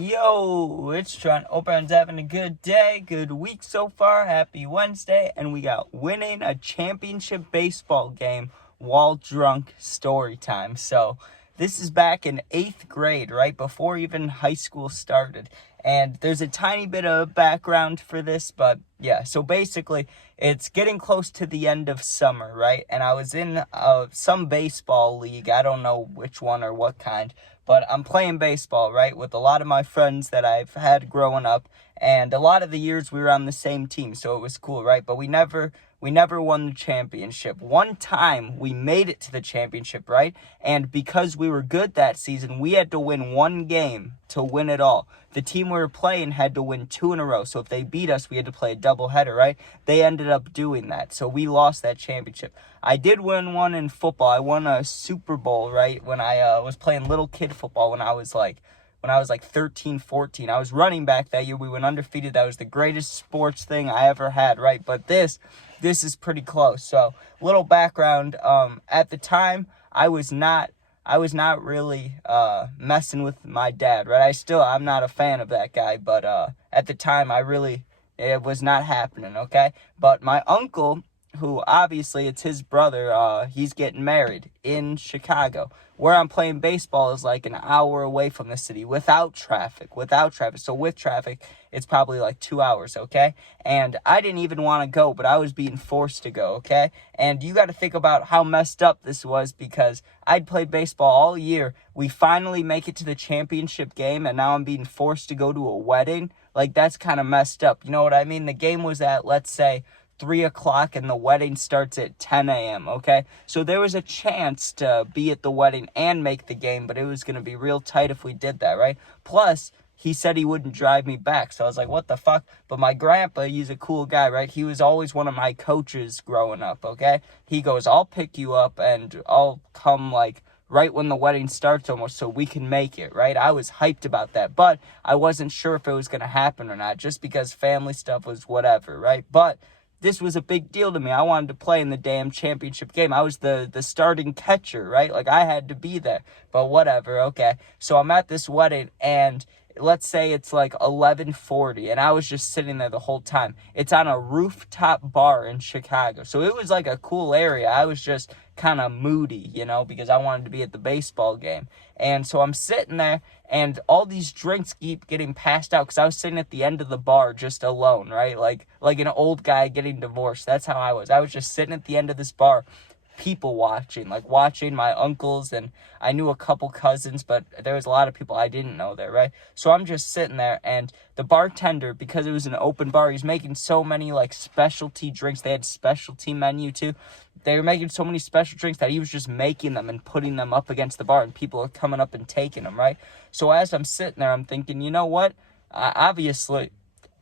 Yo, it's Trent. Hope everyone's having a good day, good week so far. Happy Wednesday. And we got winning a championship baseball game while drunk story time. So this is back in 8th grade, right before even high school started. And there's a tiny bit of background for this, but yeah. So basically, it's getting close to the end of summer, right? And I was in some baseball league. I don't know which one or what kind. But I'm playing baseball, right, with a lot of my friends that I've had growing up, and a lot of the years we were on the same team, so it was cool, right? But we never won the championship. One time we made it to the championship, right? And because we were good that season, we had to win one game to win it all. The team we were playing had to win 2 in a row, so if they beat us, we had to play a doubleheader, right? They ended up doing that, so we lost that championship. I did win one in football. I won a Super Bowl, right, when I was playing little kid football when I was like 13, 14. I was running back that year. We went undefeated. That was the greatest sports thing I ever had, right? But this is pretty close. So, little background, at the time, I was not really messing with my dad, right? I'm not a fan of that guy, but at the time it was not happening, okay? But my uncle, who obviously it's his brother, he's getting married in Chicago. Where I'm playing baseball is like an hour away from the city without traffic. So with traffic, it's probably like 2 hours, okay? And I didn't even want to go, but I was being forced to go, okay? And you got to think about how messed up this was because I'd played baseball all year. We finally make it to the championship game, and now I'm being forced to go to a wedding. Like, that's kind of messed up. You know what I mean? The game was at, let's say, 3 o'clock and the wedding starts at 10 a.m., okay? So there was a chance to be at the wedding and make the game, but it was going to be real tight if we did that, right? Plus, he said he wouldn't drive me back, so I was like, what the fuck? But my grandpa, he's a cool guy, right? He was always one of my coaches growing up, okay? He goes, I'll pick you up and I'll come, like, right when the wedding starts almost so we can make it, right? I was hyped about that, but I wasn't sure if it was going to happen or not, just because family stuff was whatever, right? But this was a big deal to me. I wanted to play in the damn championship game. I was the starting catcher, right? Like, I had to be there. But whatever, okay. So I'm at this wedding, and let's say it's like 11:40, and I was just sitting there the whole time. It's on a rooftop bar in Chicago. So it was like a cool area. I was just kind of moody, because I wanted to be at the baseball game. And so I'm sitting there, and all these drinks keep getting passed out because I was sitting at the end of the bar just alone, right? Like an old guy getting divorced. That's how I was. I was just sitting at the end of this bar, people watching my uncles, and I knew a couple cousins, but there was a lot of people I didn't know there, right? So I'm just sitting there, and the bartender, because it was an open bar, he's making so many like specialty drinks. They had specialty menu too. They were making so many special drinks that he was just making them and putting them up against the bar, and people are coming up and taking them, right? So as I'm sitting there, I'm thinking, you know what? Obviously,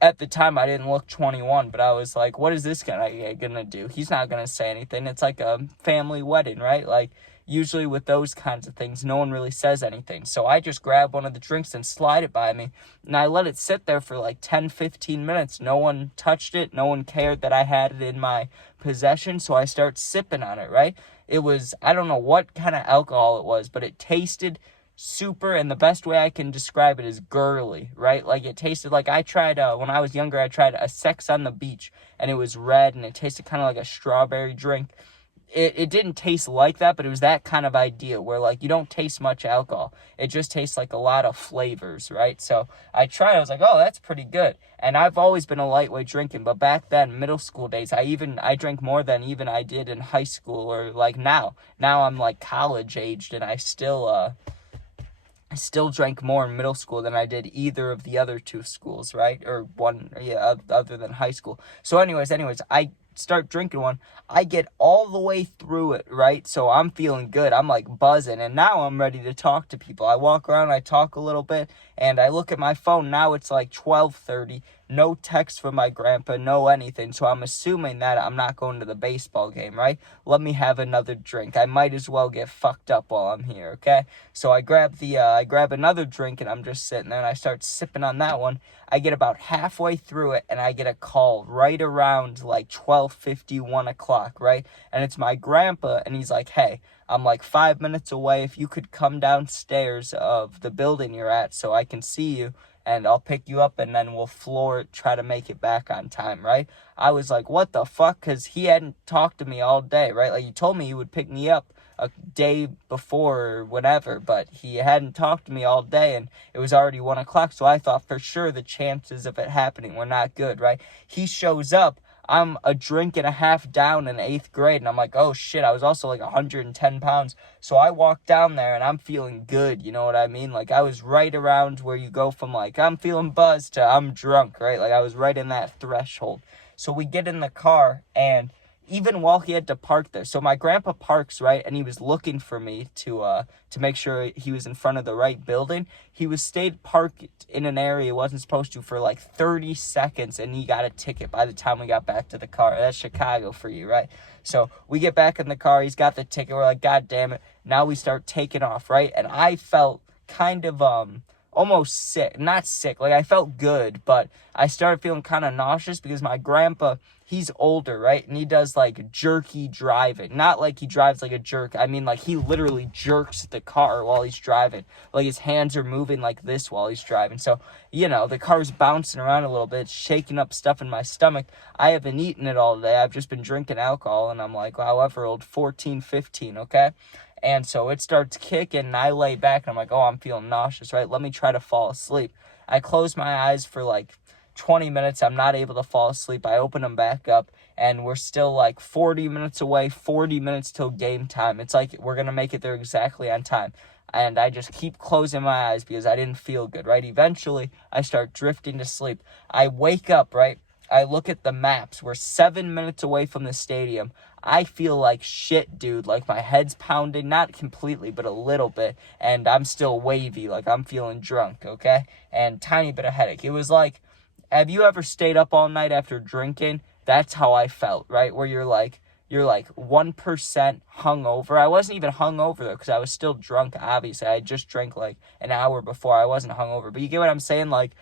at the time, I didn't look 21, but I was like, what is this guy gonna do? He's not gonna say anything. It's like a family wedding, right? Like, usually with those kinds of things, no one really says anything. So I just grab one of the drinks and slide it by me, and I let it sit there for like 10, 15 minutes. No one touched it. No one cared that I had it in my possession, so I start sipping on it, right? It was, I don't know what kind of alcohol it was, but it tasted super, and the best way I can describe it is girly, right? Like, it tasted like I tried, when I was younger, I tried a Sex on the Beach, and it was red, and it tasted kind of like a strawberry drink. It didn't taste like that, but it was that kind of idea where, like, you don't taste much alcohol. It just tastes like a lot of flavors, right? So I tried. I was like, oh, that's pretty good. And I've always been a lightweight drinking, but back then, middle school days, I drank more than even I did in high school or, like, now. Now I'm, like, college-aged, and I still drank more in middle school than I did either of the other two schools, right? Or one, yeah, other than high school. So anyways, I start drinking one. I get all the way through it, right? So I'm feeling good. I'm like buzzing, and now I'm ready to talk to people. I walk around, I talk a little bit, and I look at my phone. Now it's like 12:30. No text from my grandpa, no anything. So I'm assuming that I'm not going to the baseball game, right? Let me have another drink. I might as well get fucked up while I'm here, okay? So I grab another drink, and I'm just sitting there, and I start sipping on that one. I get about halfway through it, and I get a call right around like 12 12:50, 1 o'clock, right? And it's my grandpa, and he's like, hey, I'm like 5 minutes away. If you could come downstairs of the building you're at so I can see you, and I'll pick you up, and then we'll floor it, try to make it back on time, right? I was like, what the fuck? Because he hadn't talked to me all day, right? Like, he told me he would pick me up a day before or whatever, but he hadn't talked to me all day, and it was already 1 o'clock, so I thought for sure the chances of it happening were not good, right? He shows up. I'm a drink and a half down in 8th grade, and I'm like, oh shit, I was also like 110 pounds, so I walked down there, and I'm feeling good, you know what I mean? Like, I was right around where you go from, like, I'm feeling buzzed to I'm drunk, right? Like, I was right in that threshold. So we get in the car, and even while he had to park there, so my grandpa parks, right, and he was looking for me to make sure he was in front of the right building. He stayed parked in an area he wasn't supposed to for like 30 seconds, and he got a ticket by the time we got back to the car. That's Chicago for you, right? So we get back in the car, he's got the ticket, we're like, God damn it. Now we start taking off, right? And I felt kind of almost sick. Not sick, like I felt good, but I started feeling kind of nauseous because my grandpa, he's older, right? And he does like jerky driving. Not like he drives like a jerk. I mean, like he literally jerks the car while he's driving. Like his hands are moving like this while he's driving. So, you know, the car's bouncing around a little bit, shaking up stuff in my stomach. I haven't eaten it all day. I've just been drinking alcohol, and I'm like, however old, 14, 15, okay? And so it starts kicking, and I lay back, and I'm like, oh, I'm feeling nauseous, right? Let me try to fall asleep. I close my eyes for like 20 minutes. I'm not able to fall asleep. I open them back up, and we're still like 40 minutes away, 40 minutes till game time. It's like we're going to make it there exactly on time. And I just keep closing my eyes because I didn't feel good, right? Eventually, I start drifting to sleep. I wake up, right? I look at the maps. We're 7 minutes away from the stadium. I feel like shit, dude. Like, my head's pounding. Not completely, but a little bit. And I'm still wavy. Like, I'm feeling drunk, okay? And tiny bit of headache. It was like, have you ever stayed up all night after drinking? That's how I felt, right? Where you're like 1% hungover. I wasn't even hungover, though, because I was still drunk, obviously. I just drank, like, an hour before. I wasn't hungover. But you get what I'm saying? Like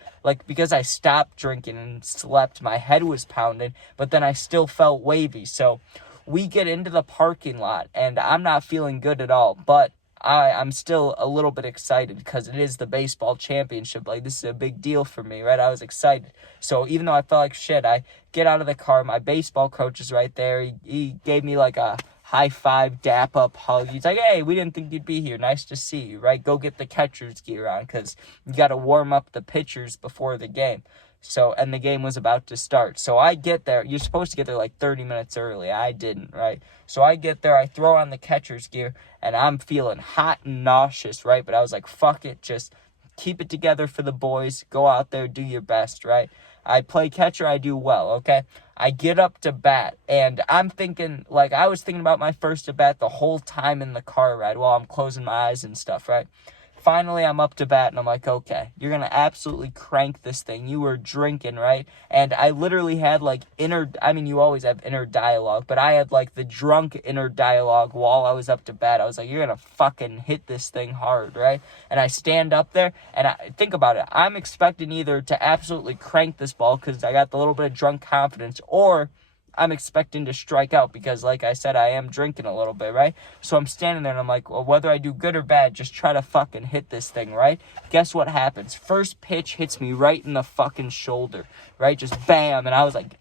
because I stopped drinking and slept, my head was pounding, but then I still felt wavy. So we get into the parking lot, and I'm not feeling good at all, but I'm still a little bit excited because it is the baseball championship. Like, this is a big deal for me, right? I was excited. So even though I felt like shit, I get out of the car. My baseball coach is right there. He gave me like a high five, dap up hug. He's like, hey, we didn't think you'd be here. Nice to see you, right? Go get the catcher's gear on because you got to warm up the pitchers before the game. So, and the game was about to start. So I get there. You're supposed to get there like 30 minutes early. I didn't, right? So I get there. I throw on the catcher's gear, and I'm feeling hot and nauseous, right? But I was like, fuck it. Just keep it together for the boys. Go out there. Do your best, right? I play catcher. I do well, okay? I get up to bat, and I'm thinking, like, I was thinking about my first at bat the whole time in the car ride while I'm closing my eyes and stuff, right? Finally, I'm up to bat, and I'm like, okay, you're going to absolutely crank this thing. You were drinking, right? And I literally had, like, you always have inner dialogue, but I had, like, the drunk inner dialogue while I was up to bat. I was like, you're going to fucking hit this thing hard, right? And I stand up there, and think about it. I'm expecting either to absolutely crank this ball because I got the little bit of drunk confidence, or I'm expecting to strike out because, like I said, I am drinking a little bit, right? So I'm standing there, and I'm like, well, whether I do good or bad, just try to fucking hit this thing, right? Guess what happens? First pitch hits me right in the fucking shoulder, right? Just bam, and I was like,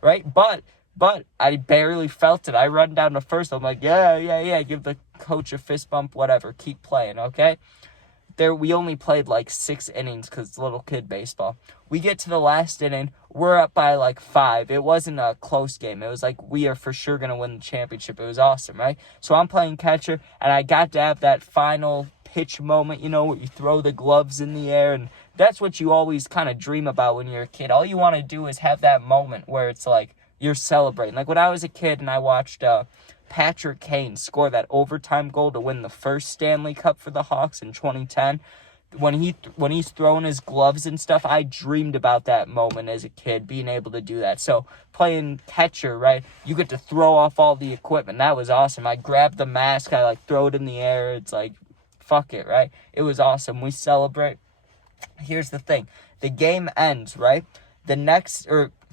right? But I barely felt it. I run down to first. I'm like, yeah, give the coach a fist bump, whatever. Keep playing, okay? We only played like 6 innings because it's little kid baseball. We get to the last inning. We're up by like 5. It wasn't a close game. It was like we are for sure going to win the championship. It was awesome, right? So I'm playing catcher, and I got to have that final pitch moment, you know, where you throw the gloves in the air, and that's what you always kind of dream about when you're a kid. All you want to do is have that moment where it's like you're celebrating. Like when I was a kid and I watched Patrick Kane score that overtime goal to win the first Stanley Cup for the Hawks in 2010. When he's throwing his gloves and stuff, I dreamed about that moment as a kid, being able to do that. So playing catcher, right, you get to throw off all the equipment. That was awesome. I grabbed the mask, I like throw it in the air. It's like, fuck it, right? It was awesome. We celebrate. Here's the thing. The game ends, right?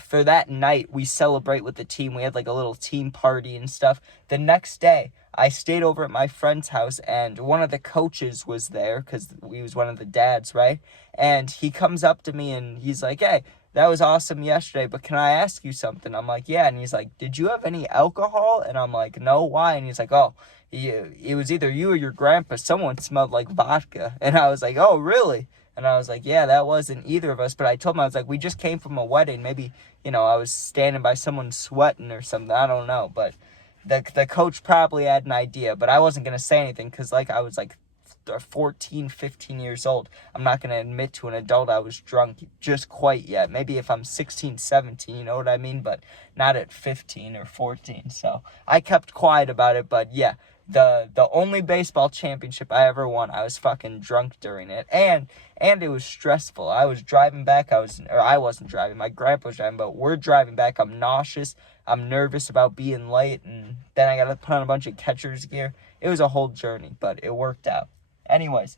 for that night, we celebrate with the team. We had like a little team party and stuff. The next day, I stayed over at my friend's house, and one of the coaches was there because he was one of the dads, right? And he comes up to me and he's like, hey, that was awesome yesterday, but can I ask you something? I'm like, yeah. And he's like, did you have any alcohol? And I'm like, no, why? And he's like, oh, it was either you or your grandpa. Someone smelled like vodka. And I was like, oh, really? And I was like, yeah, that wasn't either of us. But I told him, I was like, we just came from a wedding. Maybe, I was standing by someone sweating or something. I don't know. But the coach probably had an idea. But I wasn't going to say anything because, I was, 14, 15 years old. I'm not going to admit to an adult I was drunk just quite yet. Maybe if I'm 16, 17, you know what I mean? But not at 15 or 14. So I kept quiet about it. But, yeah. The only baseball championship I ever won, I was fucking drunk during it, and it was stressful. I was driving back, I wasn't driving, my grandpa was driving, but we're driving back. I'm nauseous, I'm nervous about being late, and then I gotta put on a bunch of catcher's gear. It was a whole journey, but it worked out. Anyways,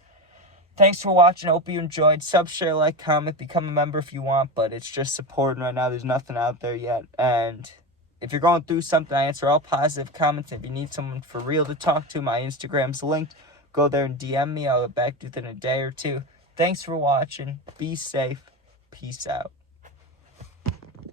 thanks for watching. I hope you enjoyed. Sub, share, like, comment, become a member if you want, but it's just supporting right now. There's nothing out there yet, and if you're going through something, I answer all positive comments. If you need someone for real to talk to, my Instagram's linked. Go there and DM me. I'll get back to you within a day or two. Thanks for watching. Be safe. Peace out.